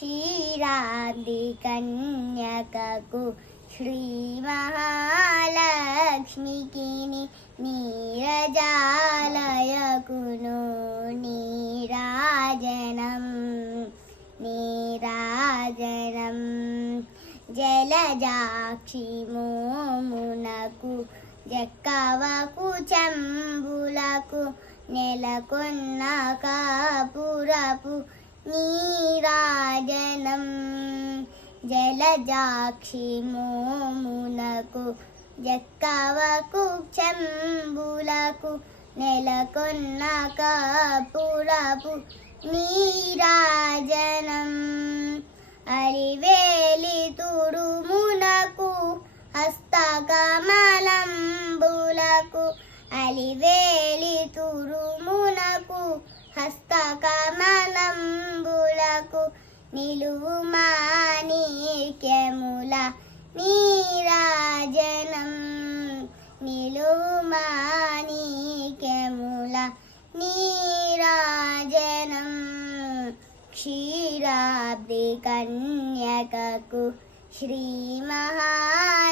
క్షీరాబ్ది కన్యకకు శ్రీ మహాలక్ష్మికి నీరజాలయకును నీరాజనం నీరాజనం జలజాక్షి మోమునకు జక్కవకు చంబులకు నెలకొన్న కాపురపు నీరాజనం జలజాక్షి మోమునకు జక్కవకు చంబులకు నెలకొన్న కాపురపు నీరాజనం అరివేలి తుడుమునకు హస్తకమలంబులకు అలివేలి తురుమునకు హస్తకమలంబులకు నిలువు మాణిక్యముల నీరాజనం నిలువు మాణిక్యముల నీరాజనం క్షీరాబ్ది కన్యకకు శ్రీ మహాలక్ష్మికి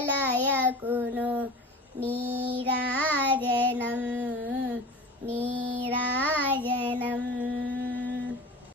నీరజాలయకును నీరాజనం నీ